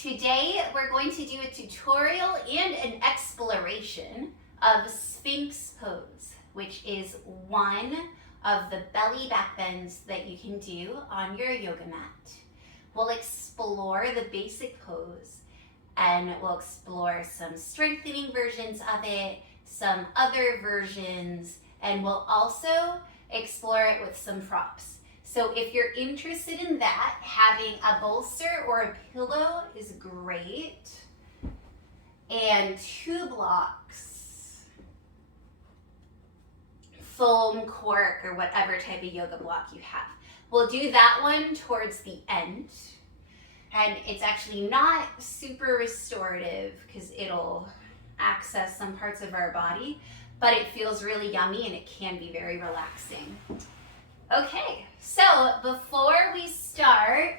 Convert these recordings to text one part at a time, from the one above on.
Today we're going to do a tutorial and an exploration of sphinx pose, which is one of the belly back bends that you can do on your yoga mat. We'll explore the basic pose and we'll explore some strengthening versions of it, some other versions, and we'll also explore it with some props. So if you're interested in that, having a bolster or a pillow is great. And 2 blocks, foam, cork, or whatever type of yoga block you have. We'll do that one towards the end. And it's actually not super restorative because it'll access some parts of our body, but it feels really yummy and it can be very relaxing. Okay, so before we start,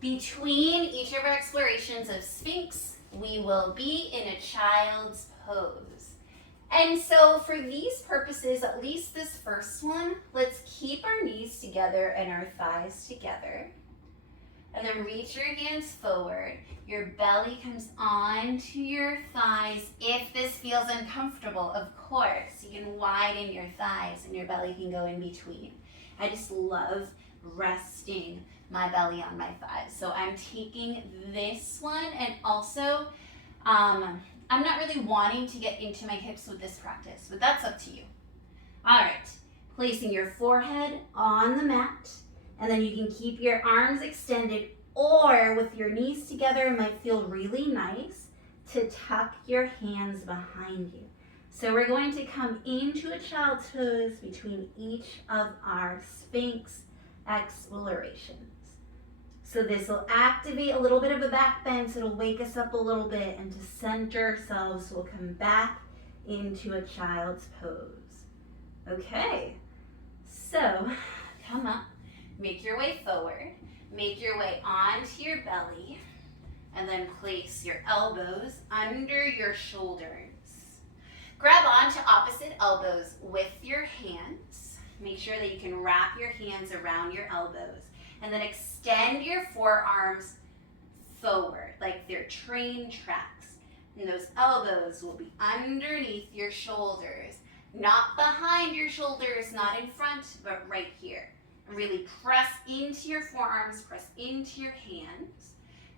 between each of our explorations of sphinx, we will be in a child's pose. And so for these purposes, at least this first one, let's keep our knees together and our thighs together. And then reach your hands forward. Your belly comes onto your thighs. If this feels uncomfortable, of course, you can widen your thighs and your belly can go in between. I just love resting my belly on my thighs. So I'm taking this one, and also I'm not really wanting to get into my hips with this practice, but that's up to you. All right, placing your forehead on the mat, and then you can keep your arms extended, or with your knees together, it might feel really nice to tuck your hands behind you. So we're going to come into a child's pose between each of our sphinx explorations. So this will activate a little bit of a back bend, so it'll wake us up a little bit, and to center ourselves, we'll come back into a child's pose. Okay, so come up, make your way forward, make your way onto your belly, and then place your elbows under your shoulders. Grab onto opposite elbows with your hands. Make sure that you can wrap your hands around your elbows. And then extend your forearms forward like they're train tracks. And those elbows will be underneath your shoulders. Not behind your shoulders, not in front, but right here. Really press into your forearms, press into your hands.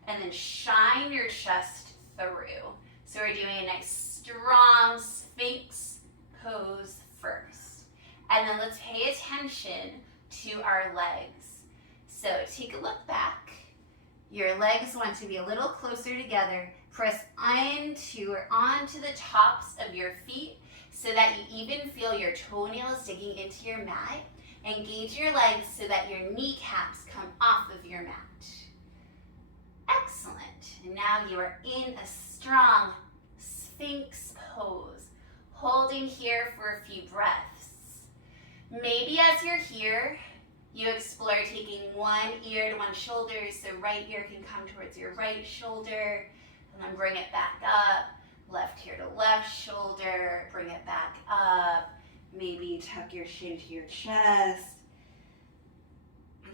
And then shine your chest through. So we're doing a nice strong sphinx pose first. And then let's pay attention to our legs. So take a look back. Your legs want to be a little closer together. Press onto the tops of your feet so that you even feel your toenails digging into your mat. Engage your legs so that your kneecaps come off of your mat. Excellent. And now you are in a strong sphinx pose, holding here for a few breaths. Maybe as you're here, you explore taking one ear to one shoulder, so right ear can come towards your right shoulder, and then bring it back up. Left ear to left shoulder, bring it back up. Maybe tuck your chin to your chest.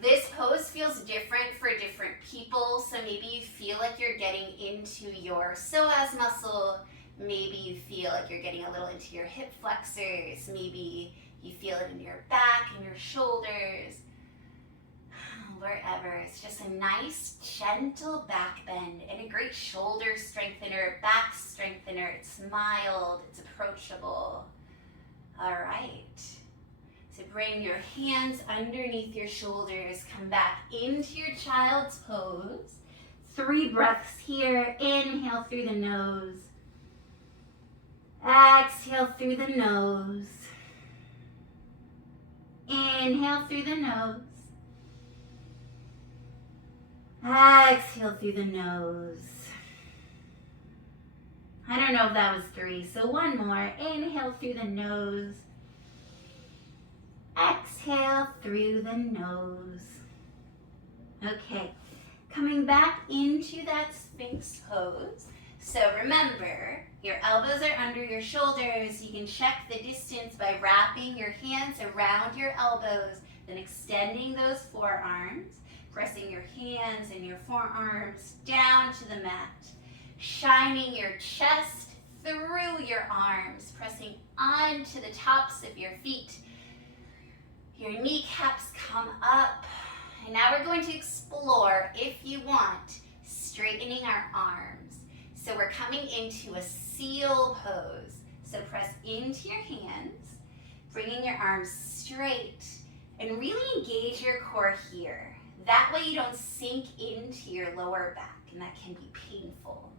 This pose feels different for different people, so maybe you feel like you're getting into your psoas muscle. Maybe you feel like you're getting a little into your hip flexors. Maybe you feel it in your back and your shoulders. Wherever. It's just a nice, gentle back bend and a great shoulder strengthener, back strengthener. It's mild, it's approachable. All right. So bring your hands underneath your shoulders. Come back into your child's pose. 3 breaths here. Inhale through the nose. Exhale through the nose. Inhale through the nose. Exhale through the nose. I don't know if that was 3, so one more. Inhale through the nose. Exhale through the nose. Okay, coming back into that sphinx pose. So remember, your elbows are under your shoulders. You can check the distance by wrapping your hands around your elbows, then extending those forearms. Pressing your hands and your forearms down to the mat. Shining your chest through your arms. Pressing onto the tops of your feet. Your kneecaps come up. And now we're going to explore, if you want, straightening our arms. So we're coming into a seal pose. So press into your hands, bringing your arms straight, and really engage your core here. That way you don't sink into your lower back, and that can be painful.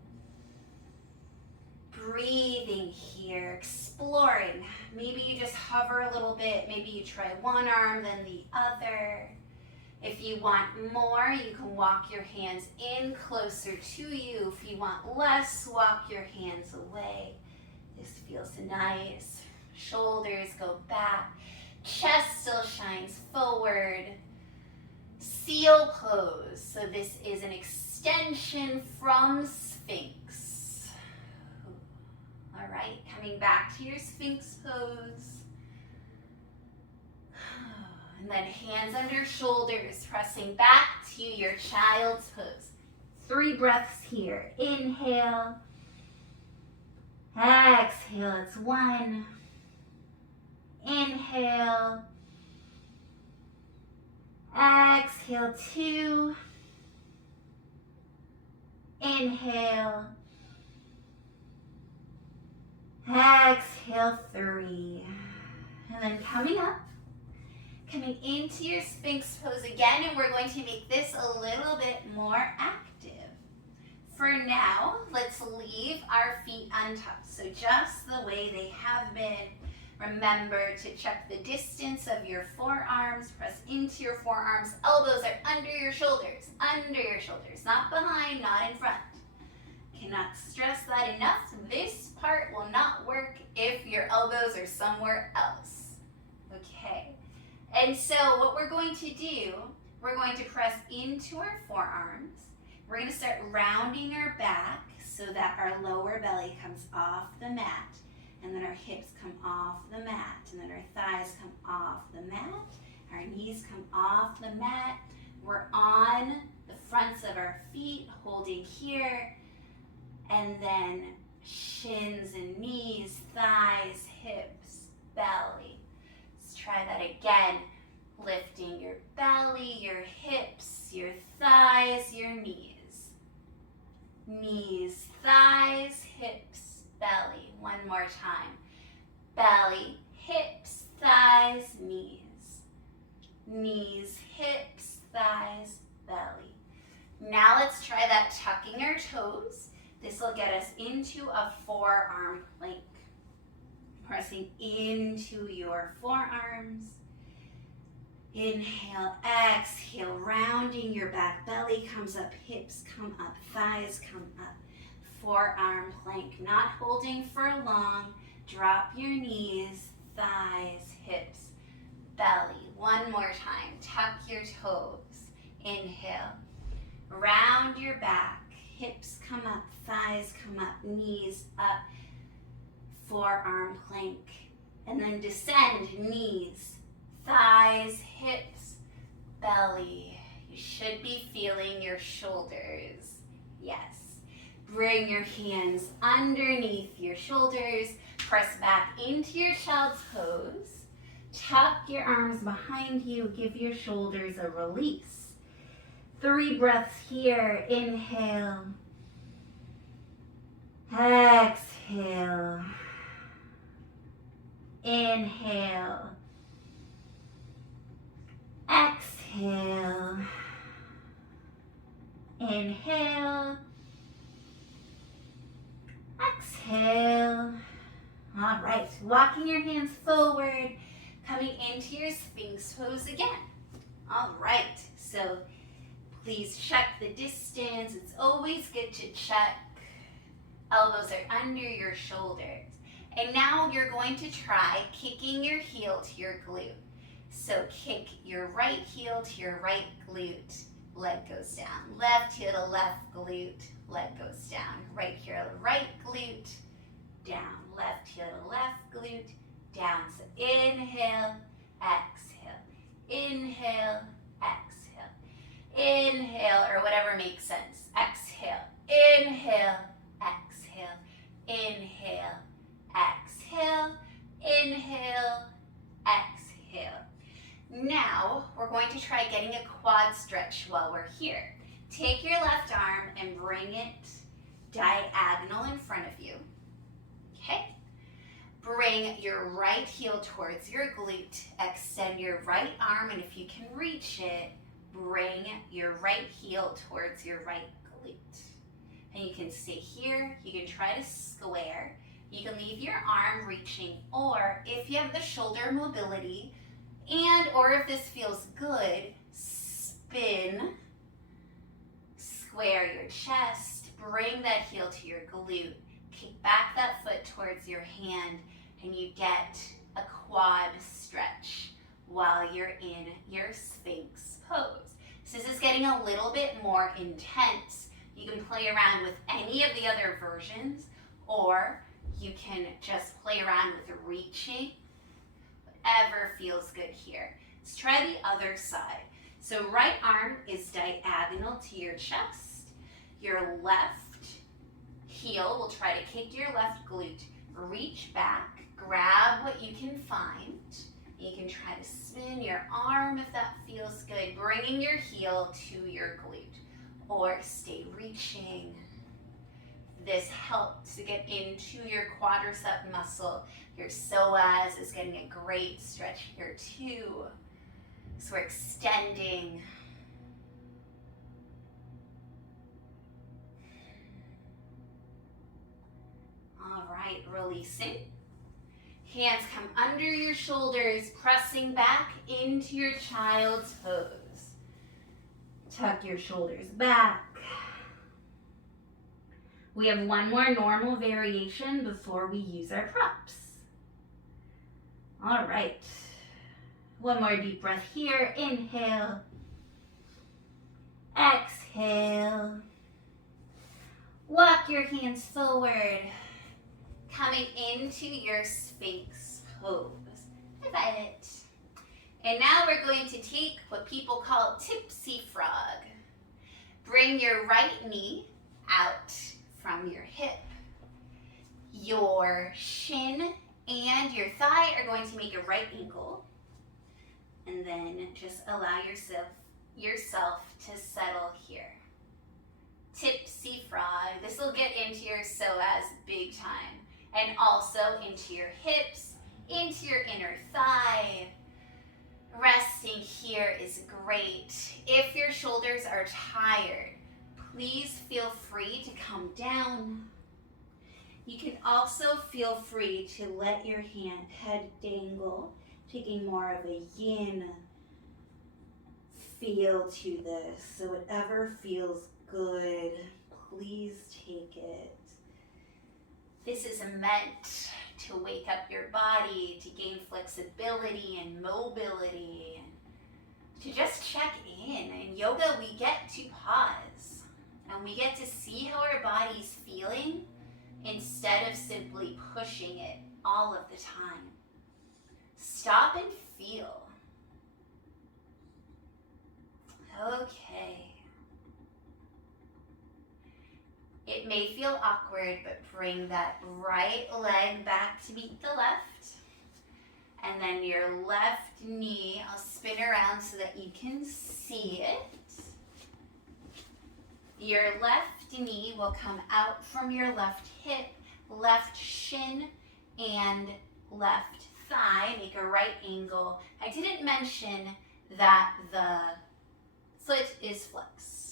Breathing here, exploring. Maybe you just hover a little bit. Maybe you try one arm, then the other. If you want more, you can walk your hands in closer to you. If you want less, walk your hands away. This feels nice. Shoulders go back. Chest still shines forward. Seal pose. So this is an extension from sphinx. All right, coming back to your sphinx pose. And then hands under shoulders, pressing back to your child's pose. 3 breaths here. Inhale. Exhale, it's 1. Inhale. Exhale, 2. Inhale. Exhale, 3. And then coming up. Coming into your sphinx pose again, and we're going to make this a little bit more active. For now, let's leave our feet untucked. So just the way they have been. Remember to check the distance of your forearms. Press into your forearms. Elbows are under your shoulders. Under your shoulders. Not behind, not in front. Cannot stress that enough. This part will not work if your elbows are somewhere else. Okay. And so what we're going to do, we're going to press into our forearms. We're going to start rounding our back so that our lower belly comes off the mat. And then our hips come off the mat. And then our thighs come off the mat. Our knees come off the mat. We're on the fronts of our feet, holding here. And then shins and knees, thighs, hips, belly. Try that again, lifting your belly, your hips, your thighs, your knees. Knees, thighs, hips, belly. One more time. Belly, hips, thighs, knees. Knees, hips, thighs, belly. Now let's try that tucking our toes. This will get us into a forearm plank. Pressing into your forearms. Inhale, exhale, rounding your back. Belly comes up, hips come up, thighs come up. Forearm plank, not holding for long. Drop your knees, thighs, hips, belly. One more time. Tuck your toes. Inhale. Round your back. Hips come up, thighs come up, knees up. Forearm plank, and then descend, knees, thighs, hips, belly. You should be feeling your shoulders. Yes. Bring your hands underneath your shoulders. Press back into your child's pose. Tuck your arms behind you. Give your shoulders a release. 3 breaths here. Inhale. Exhale. Inhale. Exhale. Inhale. Exhale. All right, walking your hands forward, coming into your sphinx pose again. All right, so please check the distance. It's always good to check. Elbows are under your shoulders. And now you're going to try kicking your heel to your glute. So kick your right heel to your right glute, leg goes down. Left heel to left glute, leg goes down. Right heel to right glute, down. Left heel to left glute, down. So inhale, exhale, inhale, exhale, inhale, or whatever makes sense. Exhale, inhale, exhale, inhale, exhale, inhale, exhale. Now, we're going to try getting a quad stretch while we're here. Take your left arm and bring it diagonal in front of you. Okay? Bring your right heel towards your glute. Extend your right arm, and if you can reach it, bring your right heel towards your right glute. And you can stay here. You can try to square. You can leave your arm reaching, or if you have the shoulder mobility, and or if this feels good, spin, square your chest, bring that heel to your glute, kick back that foot towards your hand, and you get a quad stretch while you're in your sphinx pose. So this is getting a little bit more intense. You can play around with any of the other versions, or you can just play around with reaching, whatever feels good here. Let's try the other side. So right arm is diagonal to your chest. Your left heel will try to kick your left glute. Reach back, grab what you can find. You can try to spin your arm if that feels good, bringing your heel to your glute, or stay reaching. This helps to get into your quadricep muscle. Your psoas is getting a great stretch here too. So we're extending. All right, releasing. Hands come under your shoulders, pressing back into your child's pose. Tuck your shoulders back. We have one more normal variation before we use our props. All right. One more deep breath here. Inhale. Exhale. Walk your hands forward, coming into your sphinx pose. Violet. And now we're going to take what people call tipsy frog. Bring your right knee out from your hip. Your shin and your thigh are going to make a right ankle. And then just allow yourself to settle here. Tipsy frog. This will get into your psoas big time. And also into your hips, into your inner thigh. Resting here is great. If your shoulders are tired, please feel free to come down. You can also feel free to let your head dangle, taking more of a yin feel to this. So whatever feels good, please take it. This is meant to wake up your body, to gain flexibility and mobility, to just check in. In yoga, we get to pause and we get to see how our body's feeling instead of simply pushing it all of the time. Stop and feel. Okay. It may feel awkward, but bring that right leg back to meet the left. And then your left knee, I'll spin around so that you can see it. Your left knee will come out from your left hip, left shin, and left thigh. Make a right angle. I didn't mention that the foot is flexed.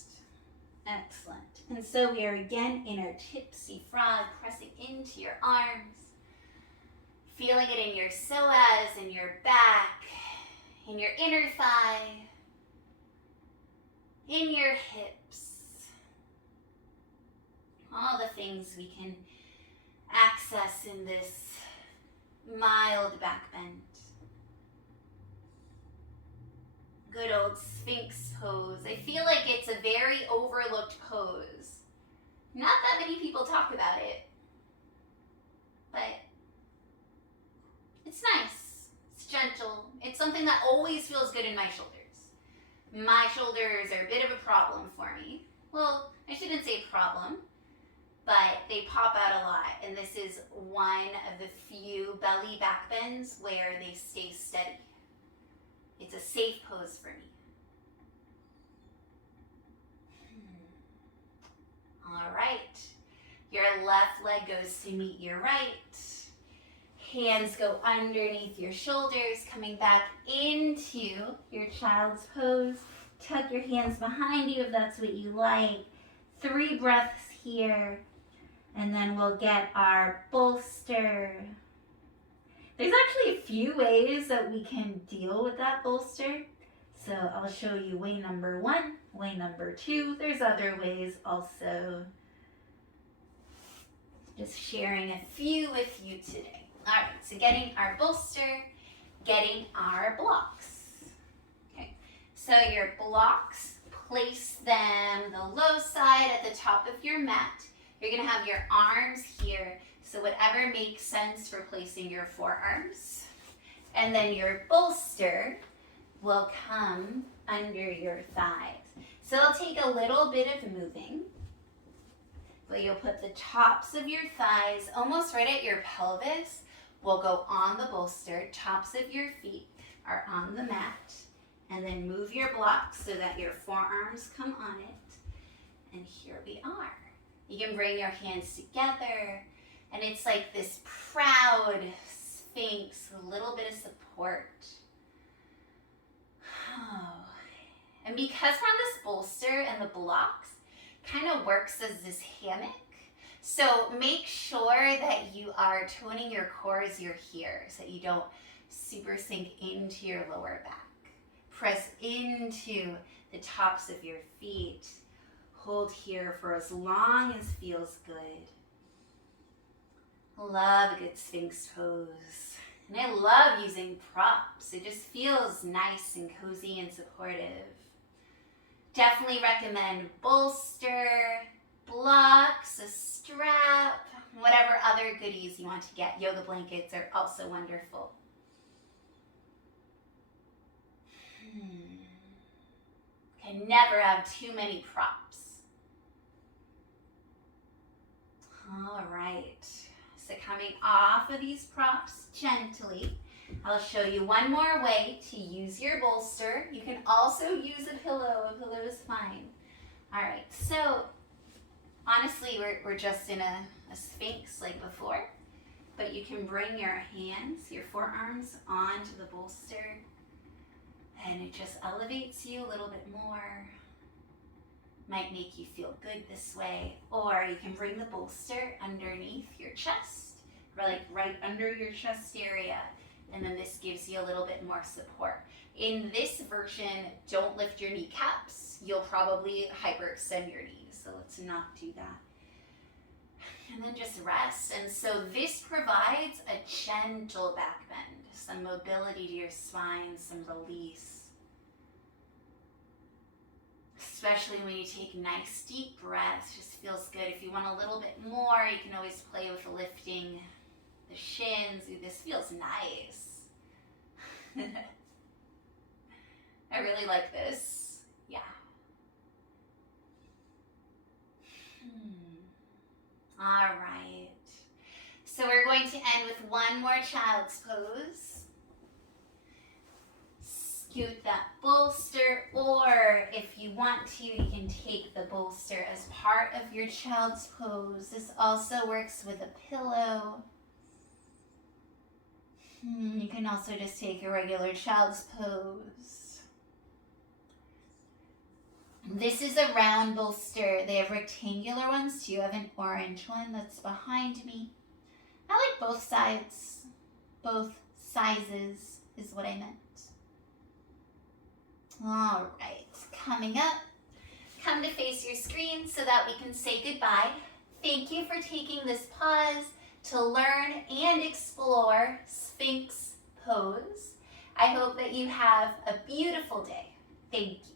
Excellent. And so we are again in our tipsy frog, pressing into your arms, feeling it in your psoas, in your back, in your inner thigh, in your hips. All the things we can access in this mild back bend. Good old sphinx pose. I feel like it's a very overlooked pose. Not that many people talk about it, but it's nice. It's gentle. It's something that always feels good in my shoulders. My shoulders are a bit of a problem for me. Well, I shouldn't say problem, but they pop out a lot. And this is one of the few belly back bends where they stay steady. It's a safe pose for me. All right. Your left leg goes to meet your right. Hands go underneath your shoulders, coming back into your child's pose. Tuck your hands behind you if that's what you like. 3 breaths here. And then we'll get our bolster. There's actually a few ways that we can deal with that bolster. So I'll show you way number 1, way number 2. There's other ways also. Just sharing a few with you today. All right, so getting our bolster, getting our blocks. Okay, so your blocks, place them the low side at the top of your mat. You're gonna have your arms here, so whatever makes sense for placing your forearms. And then your bolster will come under your thighs. So it'll take a little bit of moving, but you'll put the tops of your thighs almost right at your pelvis. Will go on the bolster, tops of your feet are on the mat, and then move your blocks so that your forearms come on it. And here we are. You can bring your hands together, and it's like this proud sphinx, a little bit of support. Oh. And because we're on this bolster and the blocks kind of works as this hammock, so make sure that you are toning your core as you're here so that you don't super sink into your lower back. Press into the tops of your feet. Hold here for as long as feels good. Love a good sphinx pose. And I love using props. It just feels nice and cozy and supportive. Definitely recommend bolster, blocks, a strap, whatever other goodies you want to get. Yoga blankets are also wonderful. Can never have too many props. All right, so coming off of these props gently, I'll show you one more way to use your bolster. You can also use a pillow is fine. All right, so honestly, we're just in a sphinx like before, but you can bring your hands, your forearms onto the bolster, and it just elevates you a little bit more. Might make you feel good this way, or you can bring the bolster underneath your chest, or like right under your chest area, and then this gives you a little bit more support. In this version, don't lift your kneecaps. You'll probably hyperextend your knees, so let's not do that. And then just rest. And so this provides a gentle back bend, some mobility to your spine, some release. Especially when you take nice deep breaths, just feels good. If you want a little bit more, you can always play with lifting the shins. Ooh, this feels nice. I really like this. Yeah. All right. So we're going to end with one more child's pose. Scoot that bolster, or if you want to, you can take the bolster as part of your child's pose. This also works with a pillow. You can also just take a regular child's pose. This is a round bolster. They have rectangular ones too. I have an orange one that's behind me. I like both sides. Both sizes is what I meant. All right, coming up, come to face your screen so that we can say goodbye. Thank you for taking this pause to learn and explore Sphinx pose. I hope that you have a beautiful day. Thank you.